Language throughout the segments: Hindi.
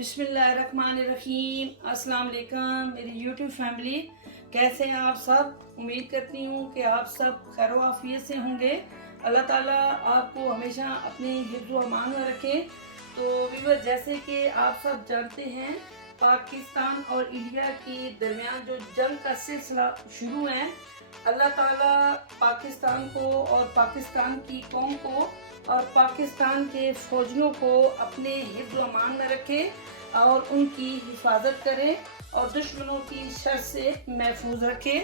बिस्मिल्लाहिर्रहमानिर्रहीम। अस्सलाम वालेकुम मेरी यूट्यूब फैमिली, कैसे हैं आप सब। उम्मीद करती हूँ कि आप सब खैर आफियत से होंगे। अल्लाह ताला आपको हमेशा अपने हिफ्ज़ व अमान में रखे। तो व्यूअर, जैसे कि आप सब जानते हैं, पाकिस्तान और इंडिया के दरमियान जो जंग का सिलसिला शुरू है, अल्लाह ताला पाकिस्तान को और पाकिस्तान की कौम को और पाकिस्तान के फौजियों को अपने हिफ्ज़ व अमान में रखे और उनकी हिफाजत करे और दुश्मनों की शर से महफूज रखे।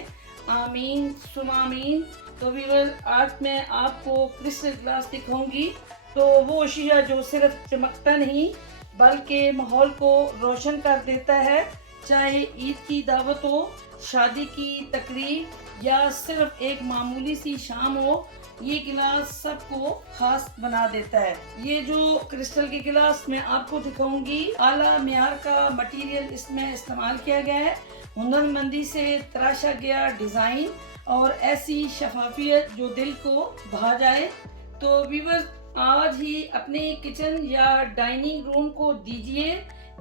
आमीन सुम आमीन। तो व्यूअर, आज मैं आपको क्रिस्टल ग्लास दिखाऊंगी। तो वो शीशा जो सिर्फ चमकता नहीं बल्कि माहौल को रोशन कर देता है। चाहे ईद की दावत हो, शादी की तकरीब या सिर्फ एक मामूली सी शाम हो, ये गिलास सबको खास बना देता है। ये जो क्रिस्टल के गिलास मैं आपको दिखाऊंगी, आला मियार का मटेरियल इसमें इस्तेमाल किया गया है, हुनरमंदी से तराशा गया डिज़ाइन और ऐसी शफाफियत जो दिल को भा जाए। तो व्यूअर्स, आज ही अपने किचन या डाइनिंग रूम को दीजिए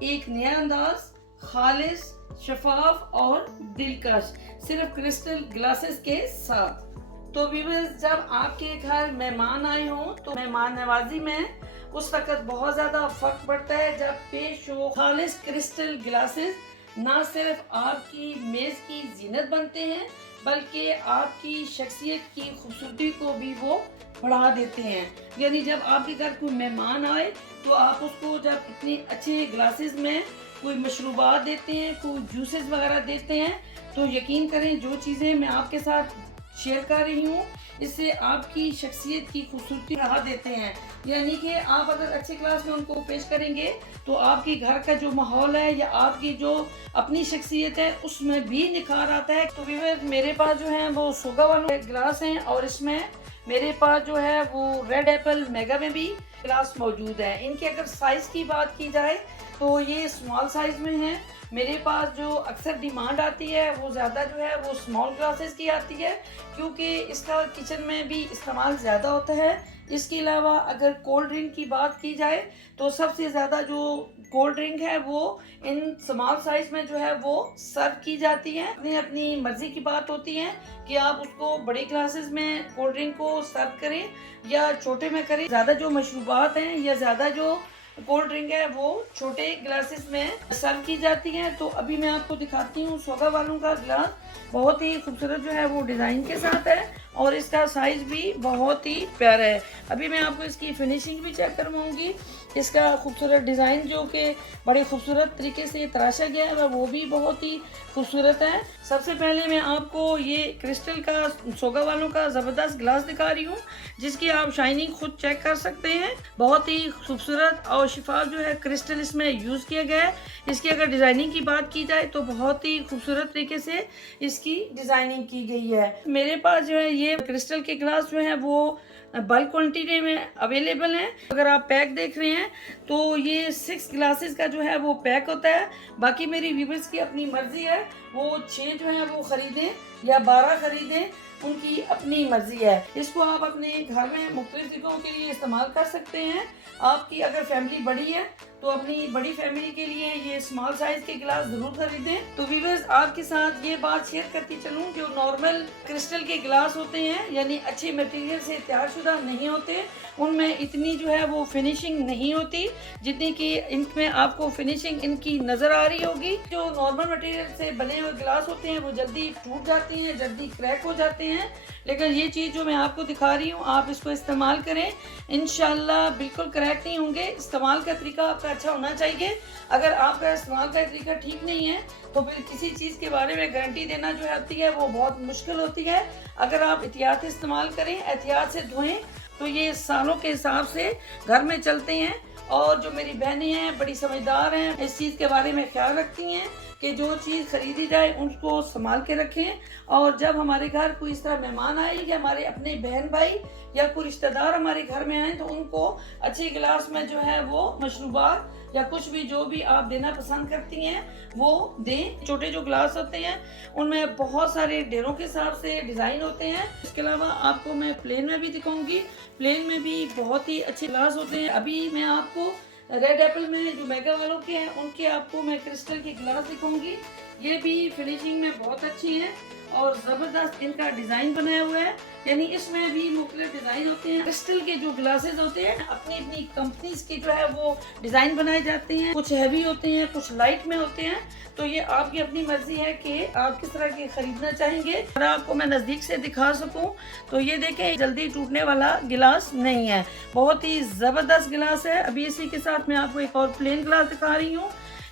एक नया अंदाज, खालिस, शफाफ और दिलकश, सिर्फ क्रिस्टल ग्लासेस के साथ। तो व्यूअर्स, जब आपके घर मेहमान आए हों तो मेहमान नवाजी में उस वक्त बहुत ज़्यादा फ़र्क पड़ता है जब पेश हो खालिस क्रिस्टल ग्लासेस। ना सिर्फ आपकी मेज़ की जीनत बनते हैं बल्कि आपकी शख्सियत की खूबसूरती को भी वो बढ़ा देते हैं। यानी जब आपके घर कोई मेहमान आए तो आप उसको जब इतने अच्छे ग्लासेस में कोई मशरूबात देते हैं, कोई जूसेस वगैरह देते हैं, तो यकीन करें जो चीज़ें मैं आपके साथ शेयर कर रही हूँ इससे आपकी शख्सियत की खूबसूरती बढ़ा देते हैं। यानी कि आप अगर अच्छे क्लास में उनको पेश करेंगे तो आपके घर का जो माहौल है या आपकी जो अपनी शख्सियत है उसमें भी निखार आता है। तो व्यूअर्स, मेरे पास जो है वो सोगा वाले ग्लास हैं और इसमें मेरे पास जो है वो रेड एप्पल मेगा में भी ग्लास मौजूद है। इनके अगर साइज़ की बात की जाए तो ये स्मॉल साइज़ में है। मेरे पास जो अक्सर डिमांड आती है वो ज़्यादा जो है वो स्मॉल ग्लासेस की आती है, क्योंकि इसका किचन में भी इस्तेमाल ज़्यादा होता है। इसके अलावा अगर कोल्ड ड्रिंक की बात की जाए तो सबसे ज़्यादा जो कोल्ड ड्रिंक है वो इन स्मॉल साइज़ में जो है वो सर्व की जाती है। अपनी अपनी मर्ज़ी की बात होती है कि आप उसको बड़े ग्लासेस में कोल्ड ड्रिंक को सर्व करें या छोटे में करें। ज़्यादा जो मशरूबात हैं या ज़्यादा जो कोल्ड ड्रिंक है वो छोटे ग्लासेस में सर्व की जाती है। तो अभी मैं आपको दिखाती हूँ सोगा वालों का ग्लास। बहुत ही खूबसूरत जो है वो डिज़ाइन के साथ है और इसका साइज़ भी बहुत ही प्यारा है। अभी मैं आपको इसकी फिनिशिंग भी चेक करवाऊंगी। इसका खूबसूरत डिज़ाइन जो कि बड़े खूबसूरत तरीके से तराशा गया है वो भी बहुत ही खूबसूरत है। सबसे पहले मैं आपको ये क्रिस्टल का सोगा वालों का ज़बरदस्त ग्लास दिखा रही हूँ जिसकी आप शाइनिंग खुद चेक कर सकते हैं। बहुत ही खूबसूरत और शिफाफ जो है क्रिस्टल इसमें यूज़ किया गया है। इसकी अगर डिज़ाइनिंग की बात की जाए तो बहुत ही खूबसूरत तरीके से इसकी डिज़ाइनिंग की गई है। मेरे पास जो है ये क्रिस्टल के ग्लास जो है वो बल्क क्वांटिटी में अवेलेबल हैं। अगर आप पैक देख रहे हैं तो ये 6 ग्लासेस का जो है वो पैक होता है। बाकी मेरी व्यूअर्स की अपनी मर्जी है, वो 6 जो है वो ख़रीदें या 12 ख़रीदें, उनकी अपनी मर्जी है। इसको आप अपने घर में मुख्तलिफ चीज़ों के लिए इस्तेमाल कर सकते हैं। आपकी अगर फैमिली बड़ी है तो अपनी बड़ी फैमिली के लिए ये स्मॉल साइज के गिलास जरूर खरीदें। तो व्यूअर्स, आपके साथ ये बात शेयर करती चलूं, जो नॉर्मल क्रिस्टल के गिलास होते हैं यानी अच्छे मटेरियल से तैयारशुदा नहीं होते, उनमें इतनी जो है वो फिनिशिंग नहीं होती जितनी कि इनमें आपको फिनिशिंग इनकी नज़र आ रही होगी। जो नॉर्मल मटेरियल से बने हुए गिलास होते हैं वो जल्दी टूट जाते हैं, जल्दी क्रैक हो जाते हैं, लेकिन ये चीज़ जो मैं आपको दिखा रही हूँ आप इसको इस्तेमाल करें, इंशाल्लाह बिल्कुल क्रैक नहीं होंगे। इस्तेमाल का तरीका आपका अच्छा होना चाहिए। अगर आपका इस्तेमाल का तरीका ठीक नहीं है तो फिर किसी चीज़ के बारे में गारंटी देना जो होती है वो बहुत मुश्किल होती है। अगर आप एहतियात से इस्तेमाल करें, एहतियात से धोएं, तो ये सालों के हिसाब से घर में चलते हैं। और जो मेरी बहनें हैं बड़ी समझदार हैं, इस चीज़ के बारे में ख्याल रखती हैं कि जो चीज़ खरीदी जाए उसको संभाल के रखें। और जब हमारे घर कोई इस तरह मेहमान आए या हमारे अपने बहन भाई या कोई रिश्तेदार हमारे घर में आए तो उनको अच्छे गिलास में जो है वो मशरूबात या कुछ भी जो भी आप देना पसंद करती हैं वो दें। छोटे जो ग्लास होते हैं उनमें बहुत सारे ढेरों के हिसाब से डिज़ाइन होते हैं। इसके अलावा आपको मैं प्लेन में भी दिखाऊंगी, प्लेन में भी बहुत ही अच्छे ग्लास होते हैं। अभी मैं आपको रेड एप्पल में जो मेगा वालों के हैं उनके आपको मैं क्रिस्टल के गिलास दिखाऊंगी। ये भी फिनिशिंग में बहुत अच्छी है और ज़बरदस्त इनका डिज़ाइन बनाया हुआ है, यानी इसमें भी मुख्तलिफ डिज़ाइन होते हैं। क्रिस्टल के जो ग्लासेस होते हैं अपनी अपनी कंपनीज के जो है वो डिज़ाइन बनाए जाते हैं, कुछ हैवी होते हैं, कुछ लाइट में होते हैं। तो ये आपकी अपनी मर्जी है कि आप किस तरह के खरीदना चाहेंगे। अगर आपको मैं नज़दीक से दिखा सकूं तो ये देखें, जल्दी टूटने वाला गिलास नहीं है, बहुत ही ज़बरदस्त गिलास है। अभी इसी के साथ मैं आपको एक और प्लेन गिलास दिखा रही हूँ,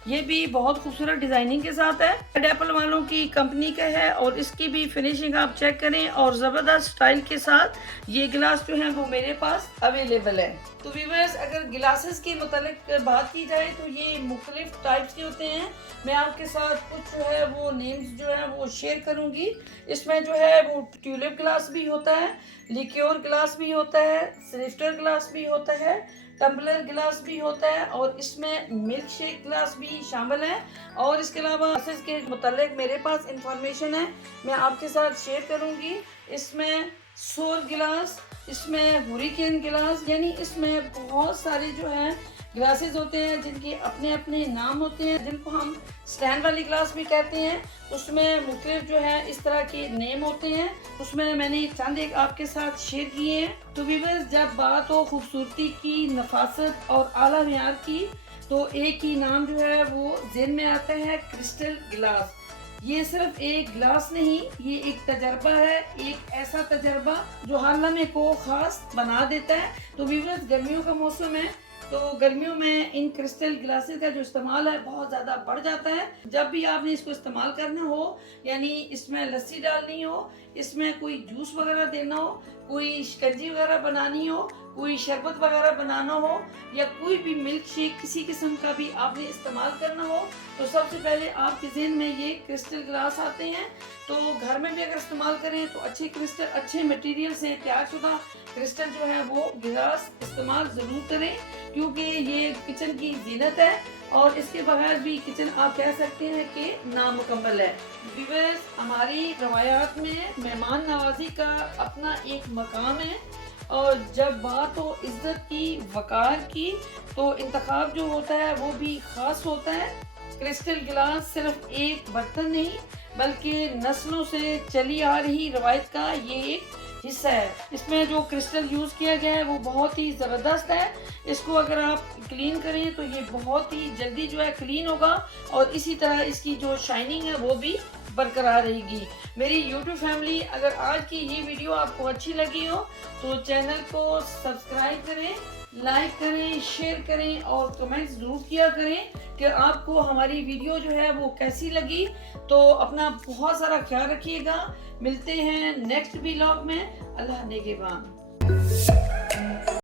ये भी बहुत खूबसूरत डिजाइनिंग के साथ है। रेड एप्पल वालों की कंपनी का है और इसकी भी फिनिशिंग आप चेक करें और ज़बरदस्त स्टाइल के साथ ये गिलास जो है वो मेरे पास अवेलेबल है। तो व्यूअर्स, अगर गिलासेस के मुतालिक बात की जाए तो ये मुख्तलिफ टाइप्स के होते हैं। मैं आपके साथ कुछ जो है वो नेम्स जो है वो शेयर करूँगी। इसमें जो है वो ट्यूलिप गिलास भी होता है, लिक्योर गिलास भी होता है, सिलिस्टर गिलास भी होता है, टम्बलर गिलास भी होता है और इसमें मिल्क शेक गिलास भी शामिल है। और इसके अलावा ग्लासेस के मुतालिक मेरे पास इंफॉर्मेशन है, मैं आपके साथ शेयर करूंगी। इसमें सोर गिलास, इसमें हुरिकेन गिलास, यानी इसमें बहुत सारे जो है ग्लासेस होते हैं जिनके अपने अपने नाम होते हैं, जिनको हम स्टैंड वाली ग्लास भी कहते हैं। उसमें मुख्तलिफ जो है इस तरह के नेम होते हैं, उसमें मैंने चंद एक आपके साथ शेयर किए हैं। तो व्यूअर्स, जब बात हो खूबसूरती की, नफासत और आला मियार की, तो एक ही नाम जो है वो ज़हन में आता है, क्रिस्टल गिलास। ये सिर्फ एक गिलास नहीं, ये एक तजर्बा है, एक ऐसा तजर्बा जो हर लम्हे को खास बना देता है। तो व्यूअर्स, गर्मियों का मौसम है, तो गर्मियों में इन क्रिस्टल ग्लासेस का जो इस्तेमाल है बहुत ज़्यादा बढ़ जाता है। जब भी आपने इसको इस्तेमाल करना हो, यानी इसमें लस्सी डालनी हो, इसमें कोई जूस वगैरह देना हो, कोई शिकंजी वगैरह बनानी हो, कोई शरबत वगैरह बनाना हो, या कोई भी मिल्क शेक किसी किस्म का भी आपने इस्तेमाल करना हो, तो सबसे पहले आपके ज़हन में ये क्रिस्टल ग्लास आते हैं। तो घर में भी अगर इस्तेमाल करें तो अच्छे क्रिस्टल, अच्छे मटेरियल से तैयार शुदा क्रिस्टल जो है वो गिलास इस्तेमाल ज़रूर करें, क्योंकि ये किचन की जीनत है और इसके बगैर भी किचन आप कह सकते हैं कि नामुकम्मल है। व्यूअर्स, हमारी रवायात में मेहमान नवाजी का अपना एक मकाम है और जब बात हो इज्जत की, वकार की, तो इंतखाब जो होता है वो भी ख़ास होता है। क्रिस्टल गिलास सिर्फ एक बर्तन नहीं बल्कि नस्लों से चली आ रही रवायत का ये एक हिस्सा है। इसमें जो क्रिस्टल यूज़ किया गया है वो बहुत ही ज़बरदस्त है। इसको अगर आप क्लीन करें तो ये बहुत ही जल्दी जो है क्लीन होगा और इसी तरह इसकी जो शाइनिंग है वो भी बरकरार रहेगी। मेरी YouTube फैमिली, अगर आज की ये वीडियो आपको अच्छी लगी हो तो चैनल को सब्सक्राइब करें, लाइक करें, शेयर करें और कमेंट्स ज़रूर किया करें कि आपको हमारी वीडियो जो है वो कैसी लगी। तो अपना बहुत सारा ख्याल रखिएगा। मिलते हैं नेक्स्ट व्लॉग में। अल्लाह नेगेबान।